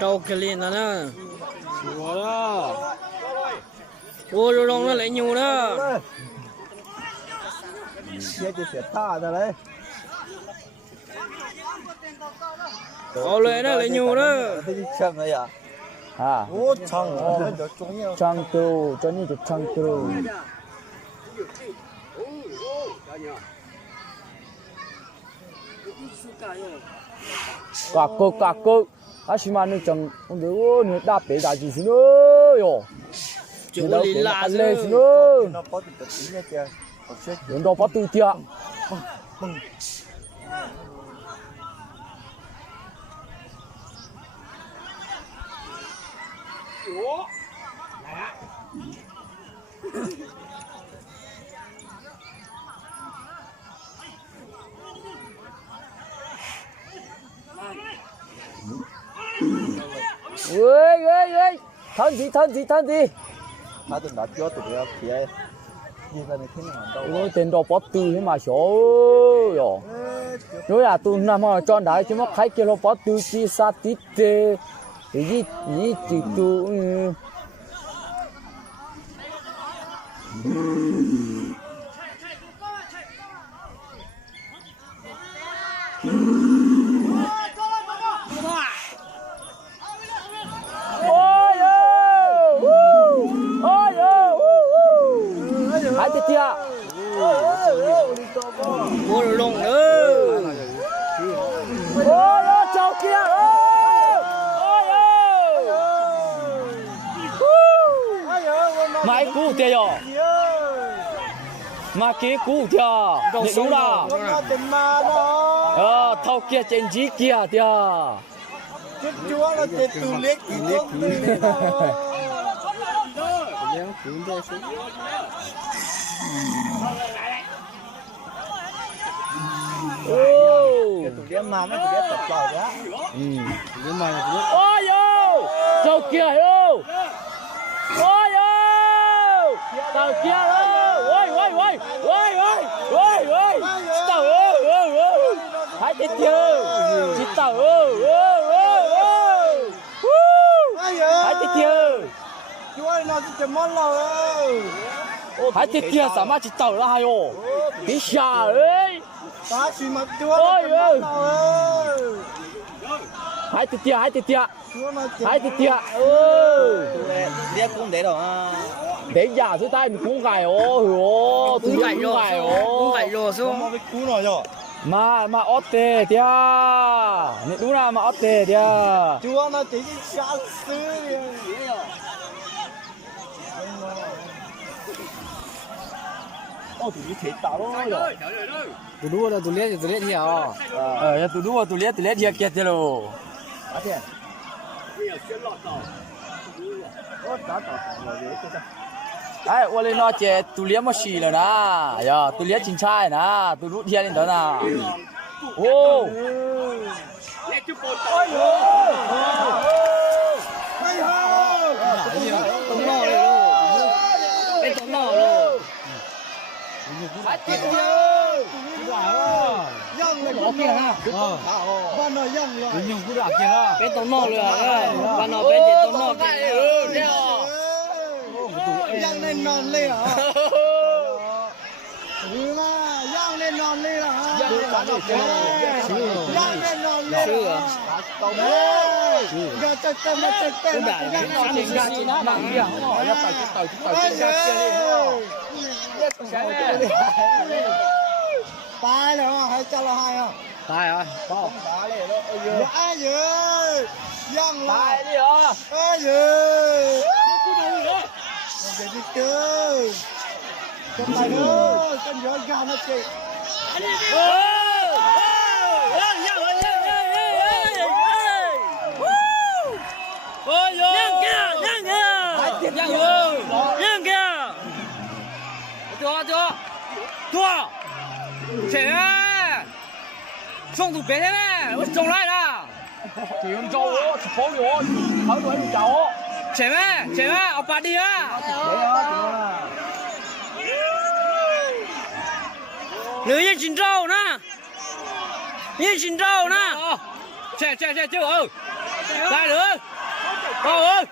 đâu cái liền đó Chúa đó. ô lô lông nó lại nhiều đó chia thì sẽ tha ra đấy ô lệ nó lại nhiều đó chăng đấy à à ô chăng tu cho nên được chăng tu cả cô 하지만은 좀 근데 오늘 답에 다지 수노요. chỗ đi là lên chứ 수노. 연도 bắt tia. ơi thân gì 하든 놔둬도 돼요 뒤에 이번에 팀이 안다고 이거 된다 버트 해마 쇼요 요야 또 나마 전 나이 좀 갈게로 버트 지사 띠때 이 또 hai tiết tia, ô lông nữa ôi cháu kia mày cú tia rồi, mà kia cú tia, nhớ đúng là, thâu kia trên chí kia tia, Chúa là tên tu liếc kỳ liếc tụi đêm mà mấy tụi đêm tập vào đó. Nhưng mà ôi yo, cháu kia yo, ôi yo, tao kia yo, ôi, tao hai tiết tiêu, chỉ tao hai tiết tiêu. Chúa nó chỉ món rồi. hai tiết kia sao mà chỉ tao là hay ô, bị xả ơi. Ta chỉ mà Chúa ơi. hai tiết kia, hai tiết kia. Đĩa cũng để rồi à. để giả thứ tay mình cũng gài ô, cũng gãy rồi xuống Nó bị cú rồi rồi. mà ót tê tia, đúng là mà ót tê tia. Chúa nó chỉ xa xứ đi. Tụi đi thể tạo rồi. tụi đua là tụi liếc theo tụi đua tụi liếc kia kia rồi. ai,我来那些独立么事了呐，呀，独立青菜呐，独立天的呐，哦，tông nọ rồi luôn bên tông nọ luôn Nó kia ha. Bạn nói dòng rồi. nhưng cũng đã kia đó. bên tông nọ rồi bạn nó bên thì tông nọ Dòng lên non lên hả? Dòng lên non lên hả? Dòng lên non lên hả? Giờ chơi tên nó chơi tên nó Chính ra chính nó bằng kia, không hỏi là tàu chính ra kia đi. Tài rồi hay cho là hai không? Tài rồi, có. Ai vậy? Dòng Tài đi hả? ai vậy? Vậy đi chơi. Con mày nữa, con nhớ ra nó chị. trẻ xong tụi bé thế này trồng lại là Thì con trâu á, thì phố vô, thở tuổi mình trâu á. trẻ mẹ ông bà đi á nữ nhân chín trâu nè trẻ chưa lại nữa Trời ơi.